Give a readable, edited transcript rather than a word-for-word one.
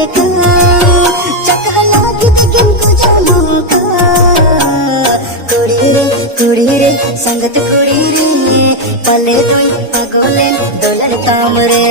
লেখা চাকা লাগিতে কিন্তু জামুকা কুড়ি রে संगत कुड़ी रे पले दुई पगोले दोलन काम रे